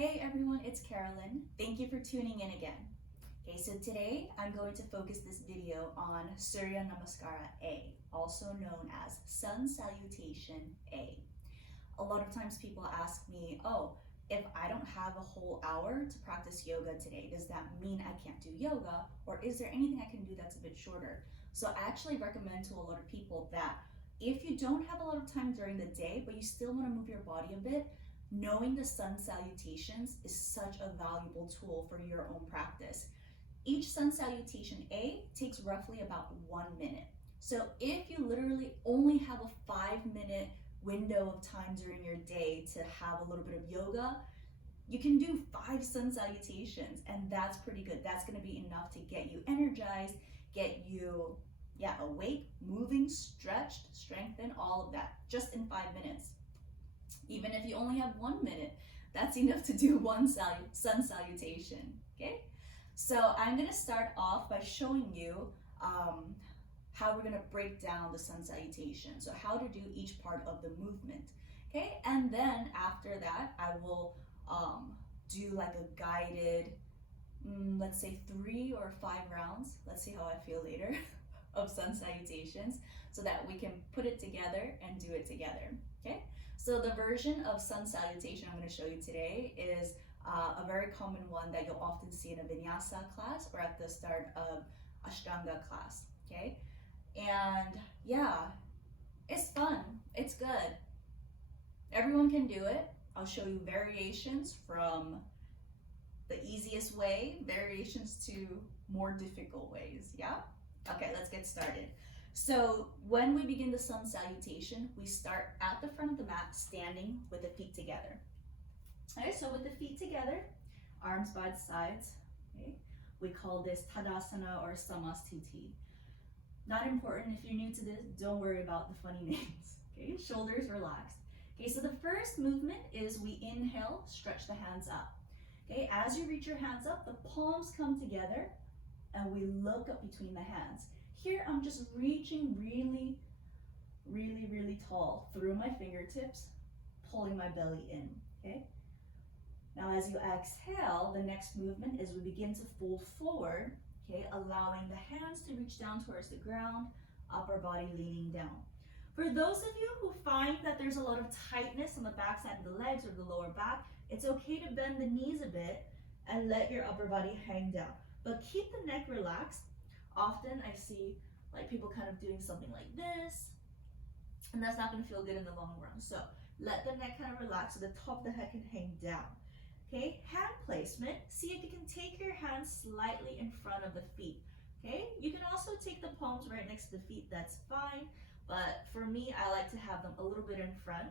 Hey everyone, it's Carolyn. Thank you for tuning in again. Okay, so today I'm going to focus this video on Surya Namaskara A, also known as Sun Salutation A. A lot of times people ask me, oh, if I don't have a whole hour to practice yoga today, does that mean I can't do yoga? Or is there anything I can do that's a bit shorter? So I actually recommend to a lot of people that if you don't have a lot of time during the day, but you still want to move your body a bit, knowing the sun salutations is such a valuable tool for your own practice. Each sun salutation A takes roughly about 1 minute. So if you literally only have a 5-minute window of time during your day to have a little bit of yoga, you can do 5 sun salutations, and that's pretty good. That's going to be enough to get you energized, get you awake, moving, stretched, strengthened, all of that, just in 5 minutes. Even if you only have 1 minute, that's enough to do one sun salutation, okay? So I'm gonna start off by showing you how we're gonna break down the sun salutation. So how to do each part of the movement, okay? And then after that, I will do like a guided, let's say 3 or 5 rounds. Let's see how I feel later of sun salutations so that we can put it together and do it together, okay? So the version of sun salutation I'm going to show you today is a very common one that you'll often see in a vinyasa class or at the start of Ashtanga class, okay? And yeah, it's fun, it's good. Everyone can do it. I'll show you variations from the easiest way, variations to more difficult ways, yeah? Okay, let's get started. So when we begin the sun salutation, we start at the front of the mat, standing with the feet together. Okay, so with the feet together, arms by the sides, okay? We call this Tadasana or Samastiti. Not important if you're new to this, don't worry about the funny names, okay? Shoulders relaxed. Okay, so the first movement is we inhale, stretch the hands up. Okay, as you reach your hands up, the palms come together and we look up between the hands. Here, I'm just reaching really, really, really tall through my fingertips, pulling my belly in, okay? Now, as you exhale, the next movement is we begin to fold forward, okay? Allowing the hands to reach down towards the ground, upper body leaning down. For those of you who find that there's a lot of tightness on the back side of the legs or the lower back, it's okay to bend the knees a bit and let your upper body hang down. But keep the neck relaxed. Often I see like people kind of doing something like this, and that's not going to feel good in the long run. So let the neck kind of relax so the top of the head can hang down. Okay, hand placement. See if you can take your hands slightly in front of the feet. Okay, you can also take the palms right next to the feet, that's fine. But for me, I like to have them a little bit in front.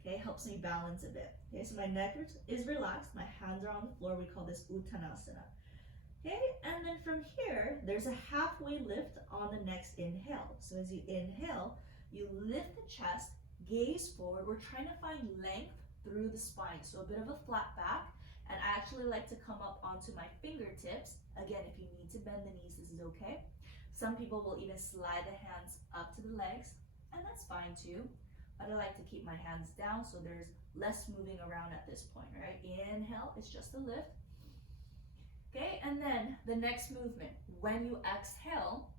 Okay, helps me balance a bit. Okay, so my neck is relaxed, my hands are on the floor. We call this Uttanasana. Okay, and then from here, there's a halfway lift on the next inhale. So as you inhale, you lift the chest, gaze forward. We're trying to find length through the spine, so a bit of a flat back. And I actually like to come up onto my fingertips. Again, if you need to bend the knees, this is okay. Some people will even slide the hands up to the legs, and that's fine too. But I like to keep my hands down so there's less moving around at this point, right? Inhale, it's just a lift. Okay, and then the next movement, when you exhale,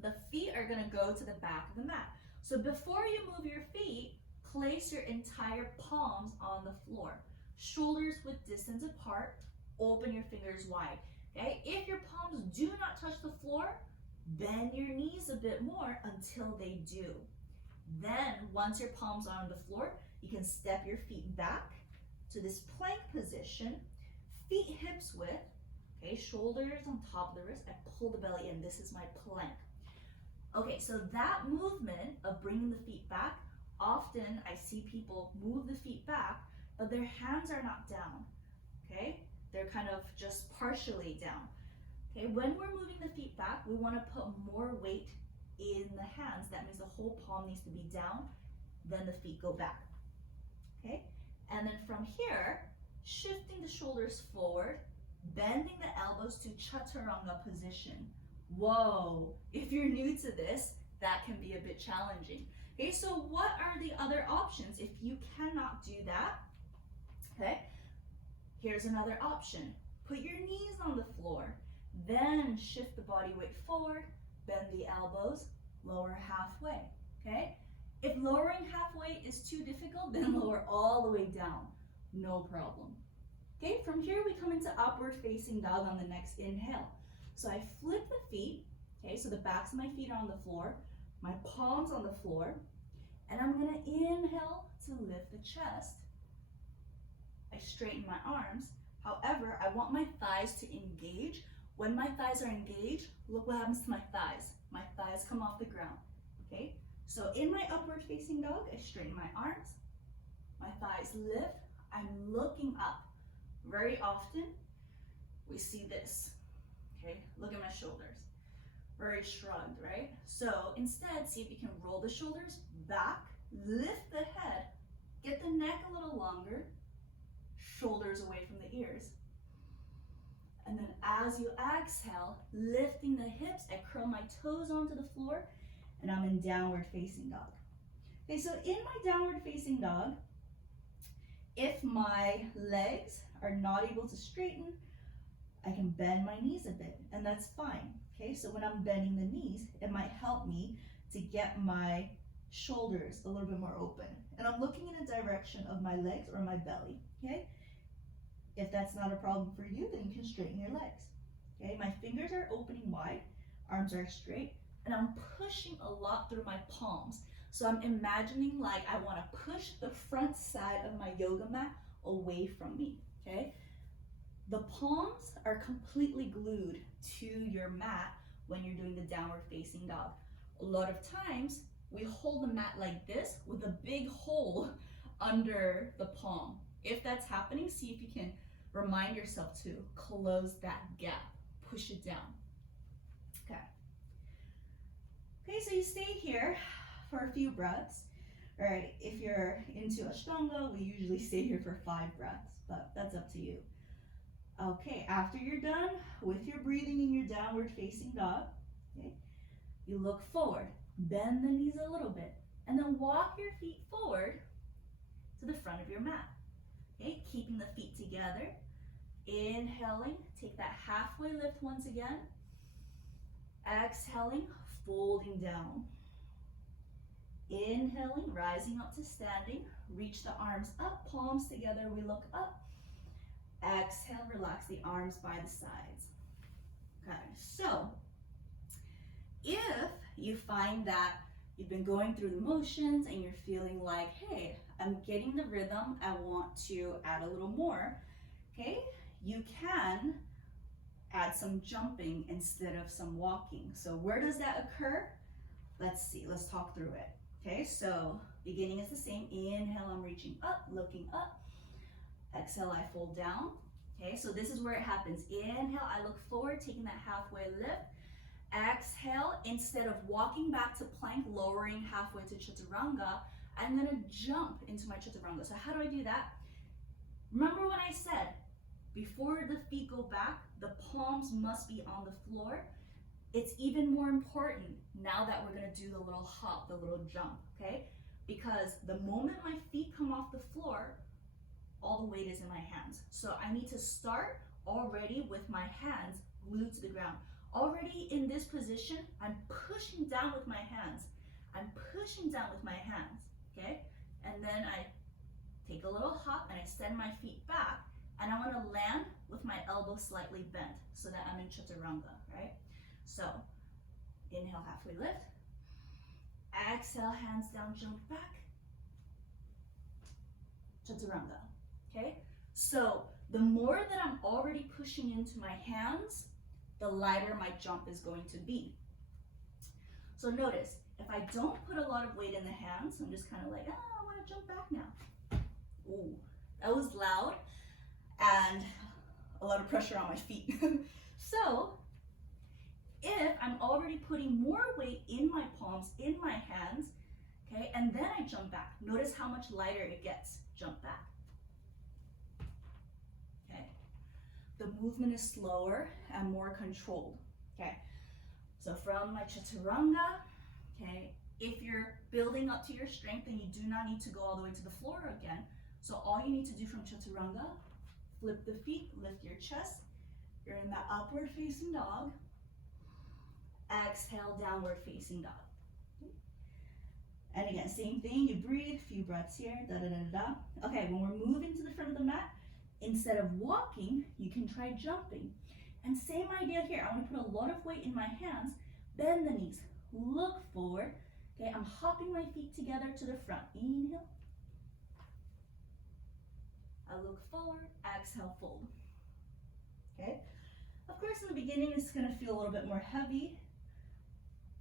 the feet are gonna go to the back of the mat. So before you move your feet, place your entire palms on the floor. Shoulders with distance apart, open your fingers wide. Okay, if your palms do not touch the floor, bend your knees a bit more until they do. Then, once your palms are on the floor, you can step your feet back to this plank position, feet hips width. Okay, shoulders on top of the wrist, I pull the belly in. This is my plank. Okay, so that movement of bringing the feet back, often I see people move the feet back, but their hands are not down, okay? They're kind of just partially down. Okay, when we're moving the feet back, we wanna put more weight in the hands. That means the whole palm needs to be down, then the feet go back, okay? And then from here, shifting the shoulders forward, bending the elbows to chaturanga position. Whoa, if you're new to this, that can be a bit challenging. Okay, so what are the other options if you cannot do that? Okay, Here's another option. Put your knees on the floor, then shift the body weight forward, bend the elbows, lower halfway, okay? If lowering halfway is too difficult, then lower all the way down, no problem. Okay, from here we come into upward facing dog on the next inhale. So I flip the feet, okay, so the backs of my feet are on the floor, my palms on the floor, and I'm gonna inhale to lift the chest. I straighten my arms. However, I want my thighs to engage. When my thighs are engaged, look what happens to my thighs. My thighs come off the ground, okay? So in my upward facing dog, I straighten my arms, my thighs lift, I'm looking up. Very often, we see this, okay? Look at my shoulders, very shrugged, right? So instead, see if you can roll the shoulders back, lift the head, get the neck a little longer, shoulders away from the ears. And then as you exhale, lifting the hips, I curl my toes onto the floor, and I'm in downward facing dog. Okay, so in my downward facing dog, if my legs are not able to straighten, I can bend my knees a bit, and that's fine. Okay, so when I'm bending the knees, it might help me to get my shoulders a little bit more open. And I'm looking in a direction of my legs or my belly, okay? If that's not a problem for you, then you can straighten your legs. Okay, my fingers are opening wide, arms are straight, and I'm pushing a lot through my palms. So I'm imagining like I want to push the front side of my yoga mat away from me, okay? The palms are completely glued to your mat when you're doing the downward facing dog. A lot of times we hold the mat like this with a big hole under the palm. If that's happening, see if you can remind yourself to close that gap, push it down. Okay. Okay, so you stay here for a few breaths. All right, if you're into Ashtanga, we usually stay here for 5 breaths, but that's up to you. Okay, after you're done with your breathing in your downward facing dog, okay, you look forward, bend the knees a little bit, and then walk your feet forward to the front of your mat. Okay, keeping the feet together, inhaling, take that halfway lift once again, exhaling, folding down, inhaling, rising up to standing, reach the arms up, palms together, we look up, exhale, relax the arms by the sides. Okay, so if you find that you've been going through the motions and you're feeling like, hey, I'm getting the rhythm, I want to add a little more, okay, you can add some jumping instead of some walking. So where does that occur? Let's see, let's talk through it. Okay, so beginning is the same. Inhale, I'm reaching up, looking up. Exhale, I fold down. Okay, so this is where it happens. Inhale, I look forward, taking that halfway lift. Exhale, instead of walking back to plank, lowering halfway to chaturanga, I'm gonna jump into my chaturanga. So how do I do that? Remember what I said, before the feet go back, the palms must be on the floor. It's even more important now that we're gonna do the little hop, the little jump, okay? Because the moment my feet come off the floor, all the weight is in my hands. So I need to start already with my hands glued to the ground. Already in this position, I'm pushing down with my hands. I'm pushing down with my hands, okay? And then I take a little hop and I send my feet back, and I wanna land with my elbow slightly bent so that I'm in chaturanga, right? So inhale, halfway lift. Exhale, hands down, jump back. Chaturanga, okay? So the more that I'm already pushing into my hands, the lighter my jump is going to be. So notice, if I don't put a lot of weight in the hands, I'm just kind of like, I want to jump back now. Ooh, that was loud and a lot of pressure on my feet. So if I'm already putting more weight in my palms, in my hands, okay, and then I jump back, notice how much lighter it gets. Jump back. Okay, the movement is slower and more controlled. Okay, so from my chaturanga, okay, if you're building up to your strength, then you do not need to go all the way to the floor again. So all you need to do from chaturanga, Flip the feet, lift your chest. You're in that upward facing dog. Exhale, downward facing dog. Okay. And again, same thing, you breathe, few breaths here, da da da da da. Okay, when we're moving to the front of the mat, instead of walking, you can try jumping. And same idea here, I want to put a lot of weight in my hands, bend the knees, look forward. Okay, I'm hopping my feet together to the front. Inhale. I look forward, exhale, fold. Okay, of course in the beginning it's going to feel a little bit more heavy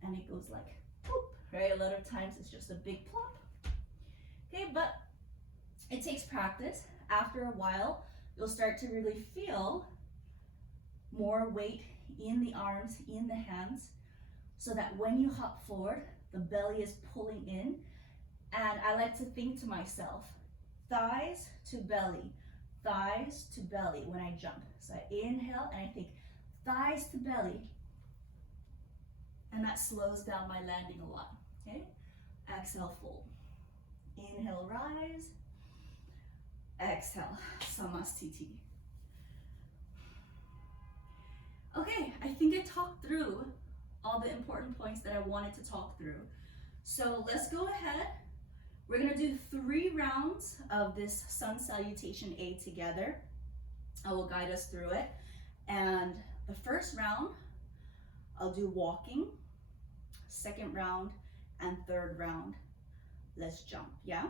and it goes like whoop, right? A lot of times it's just a big plop. Okay, but it takes practice. After a while, you'll start to really feel more weight in the arms, in the hands, so that when you hop forward, the belly is pulling in. And I like to think to myself, thighs to belly when I jump. So I inhale and I think thighs to belly, and that slows down my landing a lot. Okay, exhale, fold. Inhale, rise. Exhale, Samastiti. Okay, I think I talked through all the important points that I wanted to talk through. So let's go ahead. We're gonna do 3 rounds of this Sun Salutation A together. I will guide us through it. And the first round, I'll do walking. Second round and third round, let's jump, yeah?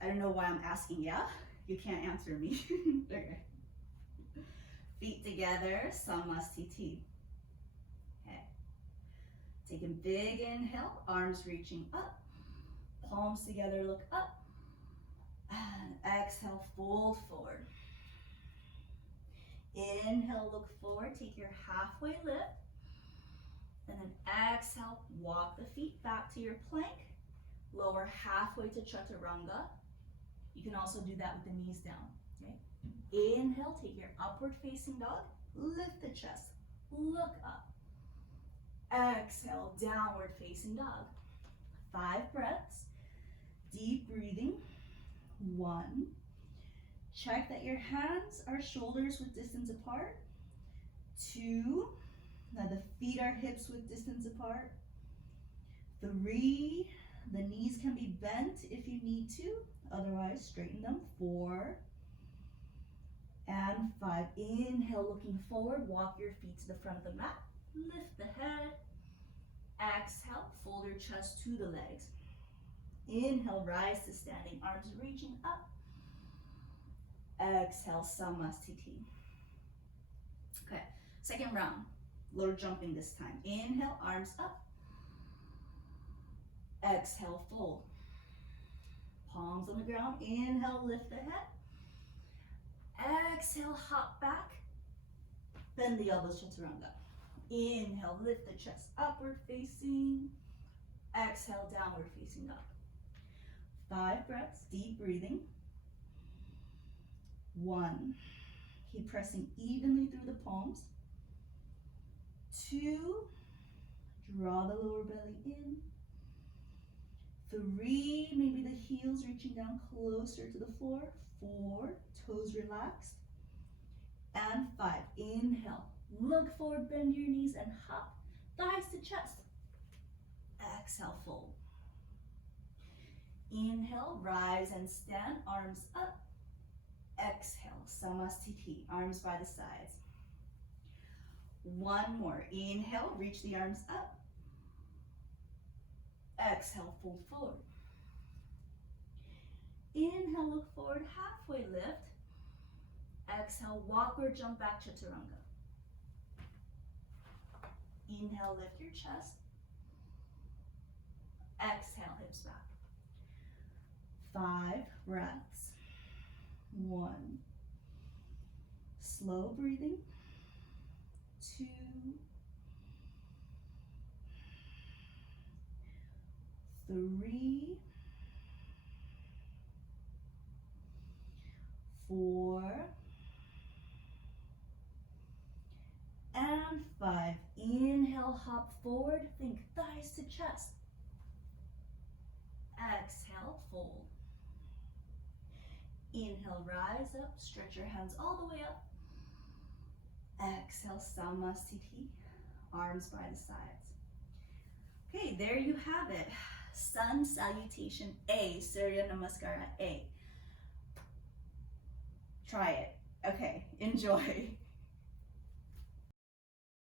I don't know why I'm asking, yeah? You can't answer me. Okay. Feet together, Samastiti. Okay. Take a big inhale, arms reaching up. Palms together, look up. And exhale, fold forward. Inhale, look forward, take your halfway lift. And then exhale, walk the feet back to your plank. Lower halfway to chaturanga. You can also do that with the knees down. Okay? Inhale, take your upward facing dog. Lift the chest, look up. Exhale, downward facing dog. 5 breaths. Deep breathing. 1. Check that your hands are shoulders width distance apart. 2. Now the feet are hips width distance apart. 3. The knees can be bent if you need to. Otherwise, straighten them. 4. And 5. Inhale, looking forward. Walk your feet to the front of the mat. Lift the head. Exhale, fold your chest to the legs. Inhale, rise to standing, arms reaching up. Exhale, Samastiti. Okay, second round, little jumping this time. Inhale, arms up. Exhale, fold. Palms on the ground. Inhale, lift the head. Exhale, hop back. Bend the elbows, chaturanga. Inhale, lift the chest, upward facing. Exhale, downward facing dog. 5 breaths, deep breathing. 1. Keep pressing evenly through the palms. 2. Draw the lower belly in. 3. Maybe the heels reaching down closer to the floor. 4. Toes relaxed. And 5. Inhale. Look forward, bend your knees and hop. Thighs to chest. Exhale, fold. Inhale, rise and stand, arms up. Exhale, Samastiti, arms by the sides. 1 more. Inhale, reach the arms up. Exhale, fold forward. Inhale, look forward, halfway lift. Exhale, walk or jump back, chaturanga. Inhale, lift your chest. Exhale, hips back. 5 breaths. 1. Slow breathing. 2. 3. 4. And 5. Inhale, hop forward. Think thighs to chest. Exhale, fold. Inhale, rise up, stretch your hands all the way up. Exhale, Samasthiti, arms by the sides. Okay, there you have it. Sun Salutation A, Surya Namaskara A. Try it. Okay, enjoy.